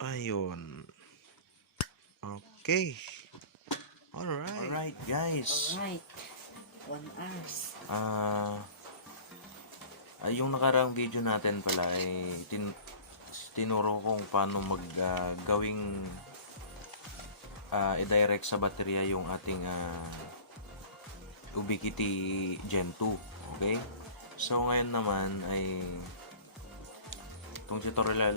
Ayun. Okay. Alright guys. Alright. 1 hours. Yung nakaraang video natin pala ay tinuro kong paano gawing i-direct sa baterya yung ating Ubiquiti Gen 2. Okay? So ngayon naman ay itong tutorial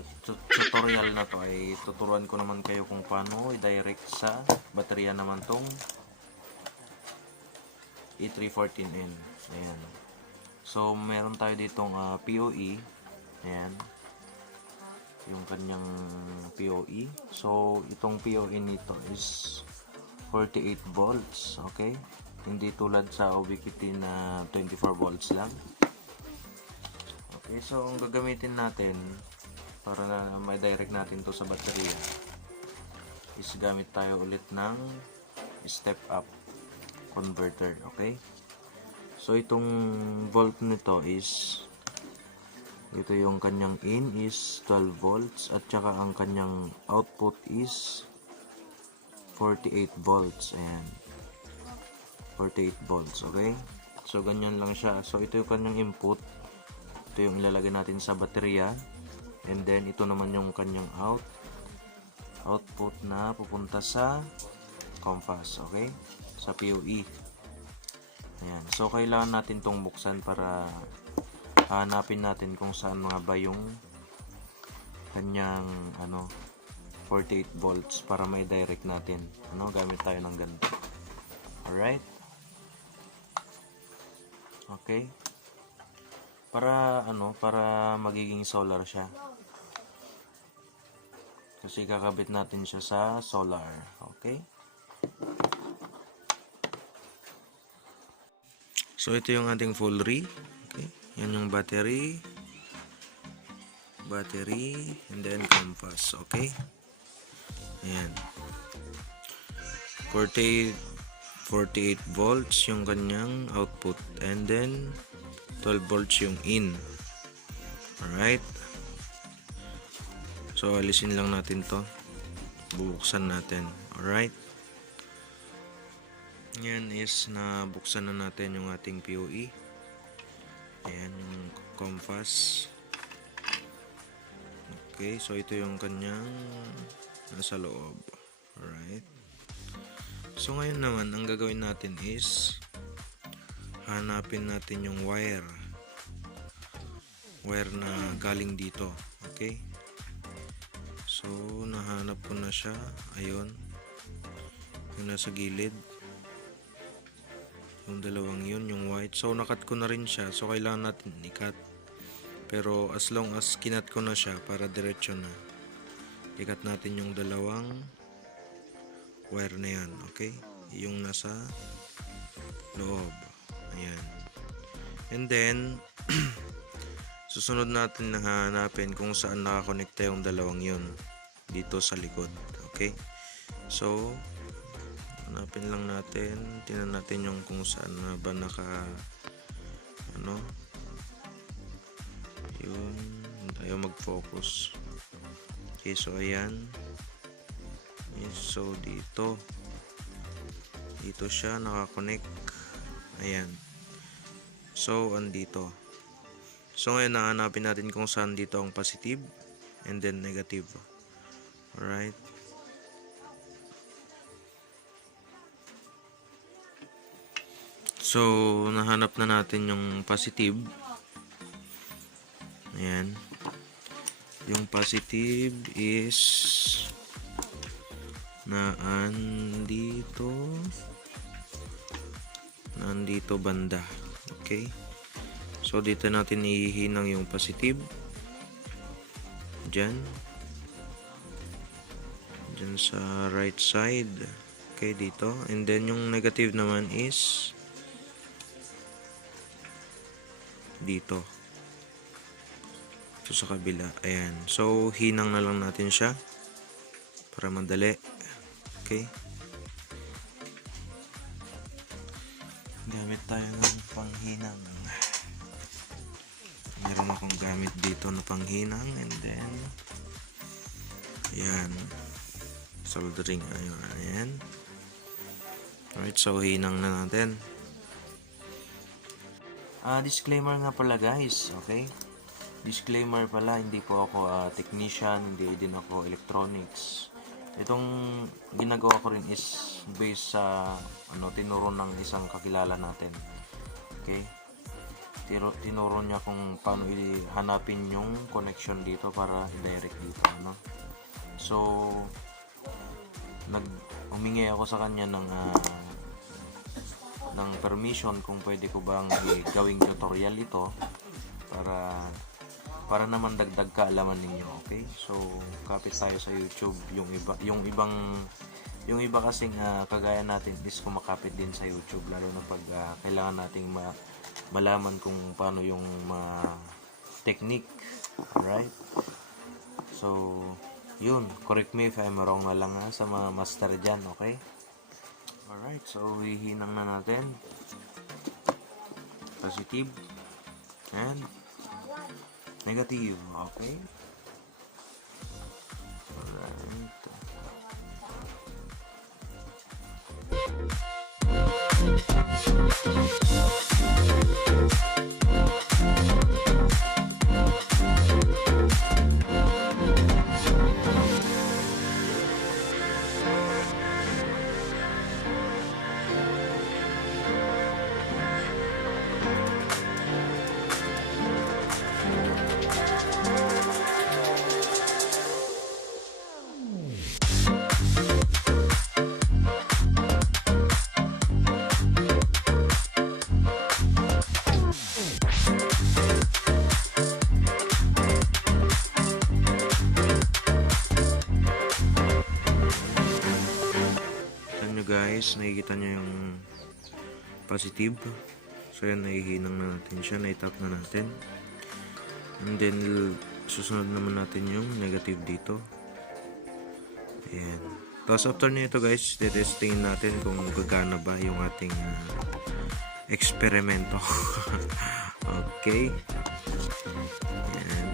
na to ay tuturuan ko naman kayo kung paano i-direct sa baterya naman tong E314n. Ayan. So meron tayo ditong PoE. Ayan. Yung kanyang PoE. So itong PoE nito is 48 volts. Okay? Hindi tulad sa Ubiquiti na 24 volts lang. Okay, so ang gagamitin natin para na ma-direct natin to sa baterya is gamit tayo ulit ng step up converter. Okay, so itong volt nito is ito yung kanyang in is 12 volts at saka ang kanyang output is 48 volts. Ayan, 48 volts. Okay, so ganyan lang siya. So ito yung kanyang input, ito yung ilalagay natin sa baterya, and then ito naman yung kanyang output na pupunta sa Comfast, okay, sa PoE. Ayan, so kailangan natin tong buksan para hanapin natin kung saan nga ba yung kanyang 48 volts para may direct natin. Gamit tayo ng ganito. Alright, okay, para magiging solar siya. Kasi kakabit natin siya sa solar. Okay? So ito yung ating full re. Okay? Yan yung battery, and then compass. Okay? Ayan. 48 volts yung kanyang output, and then 12 volts yung in. Alright, so alisin lang natin to, bubuksan natin. Alright, yan is nabuksan na natin yung ating PoE. Ayan yung compass. Okay, so ito yung kanyang nasa loob. Alright, so ngayon naman ang gagawin natin is hanapin natin yung wire na galing dito. Okay, so nahanap ko na siya. Ayun, yung nasa gilid, yung dalawang yun, yung white. So nakat ko na rin siya, so kailangan natin ikat. Pero as long as kinat ko na siya para diretso na, ikat natin yung dalawang wire na yan. Okay, yung nasa loob. Ayan. And then susunod natin na hanapin kung saan nakakonekta yung dalawang yun dito sa likod. Okay, so hanapin lang natin, tingnan natin yung kung saan na ba yun, tayo mag-focus. Okay, so ayan. So dito siya nakakonect. Ayan, so andito. So ngayon nahanapin natin kung saan dito ang positive and then negative. Alright, so nahanap na natin yung positive. Ayan, yung positive is nandito banda. Okay, so dito natin ihihinang yung positive dyan sa right side. Okay, dito. And then yung negative naman is dito, so sa kabila. Ayan, so hinang na lang natin siya para madali. Okay, gamit tayo ng panghinang. Meron akong gamit dito na panghinang, and then Ayan. Soldering iron. Ayan. Alright, so hinang na natin. Disclaimer nga pala guys, okay? Disclaimer pala, hindi po ako technician, hindi din ako electronics. Itong ginagawa ko rin is based sa tinuro ng isang kakilala natin. Okay? Tinuro niya kung paano hanapin yung connection dito para i-direct dito, no? So, humingi ako sa kanya ng permission kung pwede ko bang gawing tutorial ito para naman dagdag kaalaman ninyo, okay? So, kapit tayo sa YouTube. Yung iba kasing kagaya natin is kumakapit din sa YouTube, lalo na pag kailangan nating malaman kung paano yung mga technique, alright? So, yun, correct me if I'm wrong na lang sa mga master dyan, okay? Alright, so hihinang na natin. Positive and negative, okay? Alright. Guys, nakikita nyo yung positive. So yan, nahihinang na natin siya, naitap na natin, and then susunod naman natin yung negative dito. Ayan. Tapos after nito guys, testingin natin kung gagana ba yung ating eksperimento. Okay. Ayan.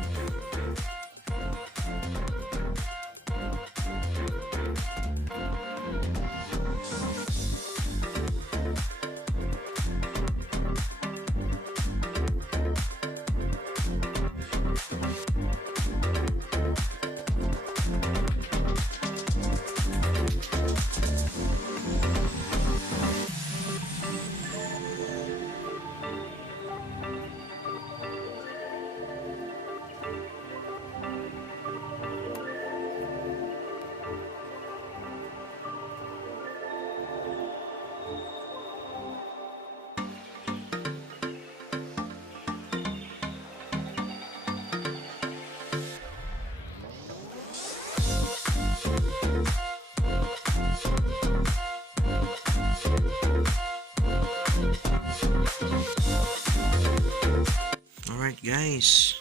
Alright guys,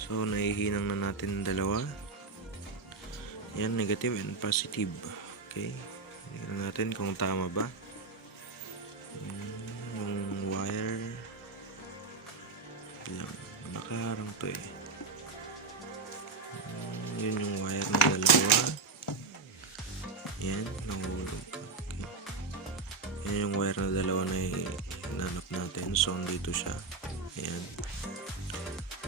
so nahihinang na natin dalawa. Yan, negative and positive. Okay, tingnan natin kung tama ba yung wire lang, nakaharang to eh. Yun yung wire na dalawa. Yan, nahulog. Okay. Yan yung wire na dalawa na hinanap natin. So, dito siya. Ayan,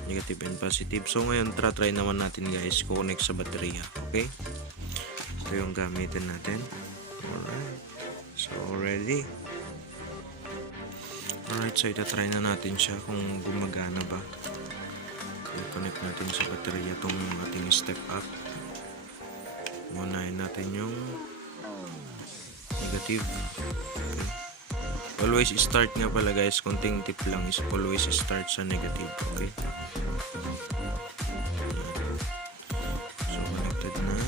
negative and positive. So ngayon try naman natin guys connect sa baterya. Okay, ito yung gamitin natin. Alright, so ready. Alright, so try na natin siya kung gumagana ba. I-connect natin sa baterya itong ating step up. Unahin natin yung negative. Okay. Always start nga pala guys, konting tip lang is always start sa negative, okay? So connected na,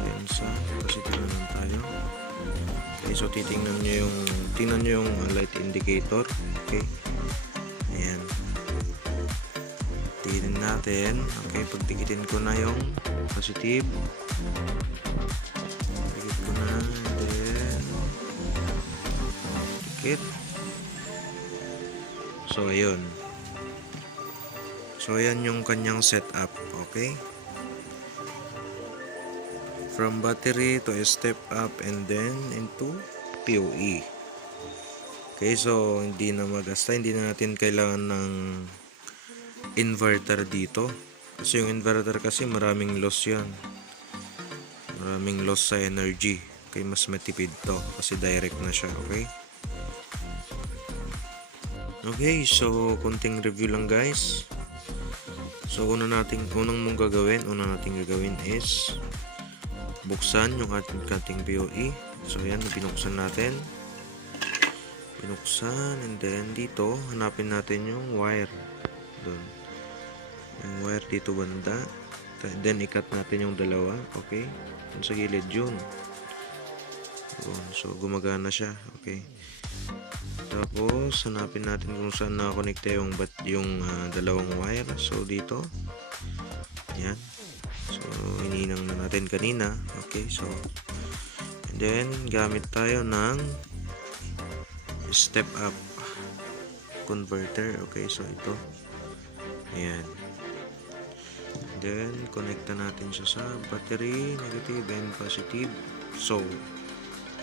then sa positive naman tayo. Okay, so tingnan nyo yung light indicator, okay? Ayan, tingnan natin, okay? Pagtikitin ko na yung positive, tikit ko na, then tikit. So ayun, so ayan yung kanyang setup, okay? from battery to a step up and then into PoE. Okay, so hindi na natin kailangan ng inverter dito. Kasi yung inverter kasi maraming loss yan. Maraming loss sa energy. Okay, mas matipid to kasi direct na siya, okay? Okay, so kunting review lang guys. So unang mong gagawin is buksan yung ating PoE. So yan, binuksan natin. And then dito, hanapin natin yung wire. Doon. Yung wire dito banda. Then ikat natin yung dalawa. Okay? Yung sa gilid yun. So gumagana siya. Okay? Tapos hanapin natin kung saan nakakonekta yung dalawang wire. So dito. Yan. So ininang na natin kanina. Okay? So and then gamit tayo ng step up converter. Okay? So ito. Ayan. Then connecta natin siya sa battery, negative and positive. So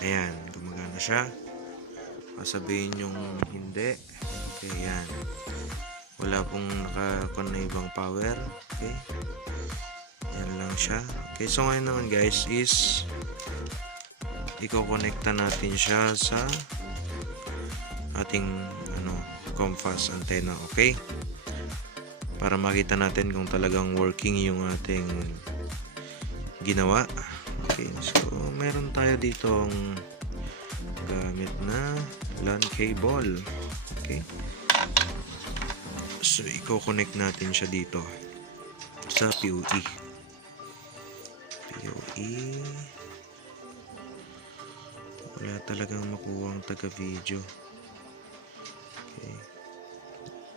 ayan, gumagana siya. Sabihin yung hindi. Okay, yan. Wala pong nakakon na ibang power. Okay. Yan lang siya. Okay, so ngayon naman guys is i-connecta natin siya sa ating Comfast antenna. Okay. Para makita natin kung talagang working yung ating ginawa. Okay, so meron tayo ditong gamit na LAN cable. Okay. So i-connect natin siya dito sa PoE. Wala talagang makuha ang taga-video. Okay.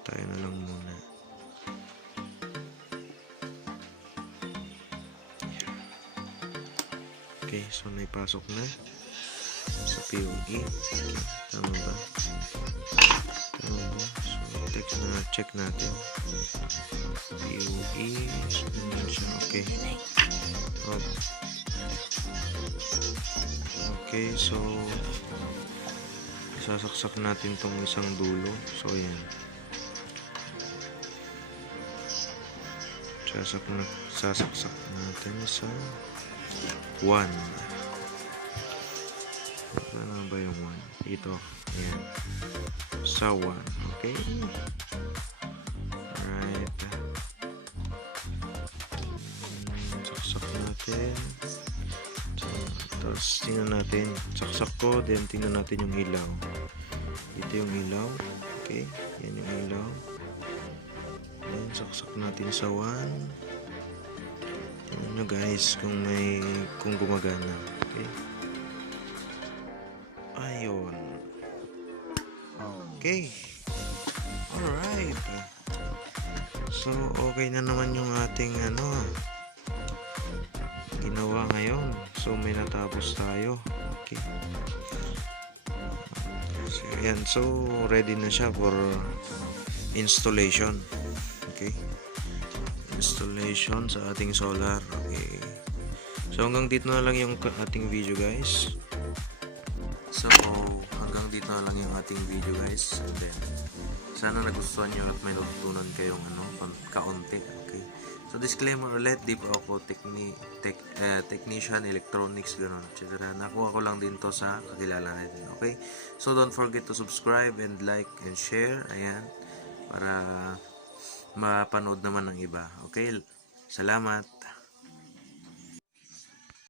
Tayo na lang muna. Okay, so naipasok na sa PoE. Okay, tama ba? So, check natin. PoE. So, naman siya. Okay. Okay, so sasaksak natin tong isang dulo. So, yan. Sasaksak natin sa 1. Ano ba yung 1? Ito. Ayan. Sa 1. Okay. Alright. Saksak natin. So, tapos tingnan natin. Saksak ko. Then tingnan natin yung ilaw. Ito yung ilaw. Okay. Yan yung ilaw. Then saksak natin sa 1. Tingnan nyo guys kung gumagana. Okay. Ayun. Okay. Alright. So, okay na naman yung ating ginawa ngayon. So, may natapos tayo. Okay. So, ayan. So, ready na siya for installation. Okay. Installation sa ating solar. Okay. So, hanggang dito na lang yung ating video guys. So, hanggang dito na lang yung ating video guys. And then, sana nagustuhan nyo at may natutunan kayong kaunti. Okay. So, disclaimer ulit, di po ako technician, electronics, gano'n, etc. Nakuha ko lang din to sa kakilala natin. Okay. So, don't forget to subscribe and like and share. Ayan. Para mapanood naman ng iba. Okay. Salamat.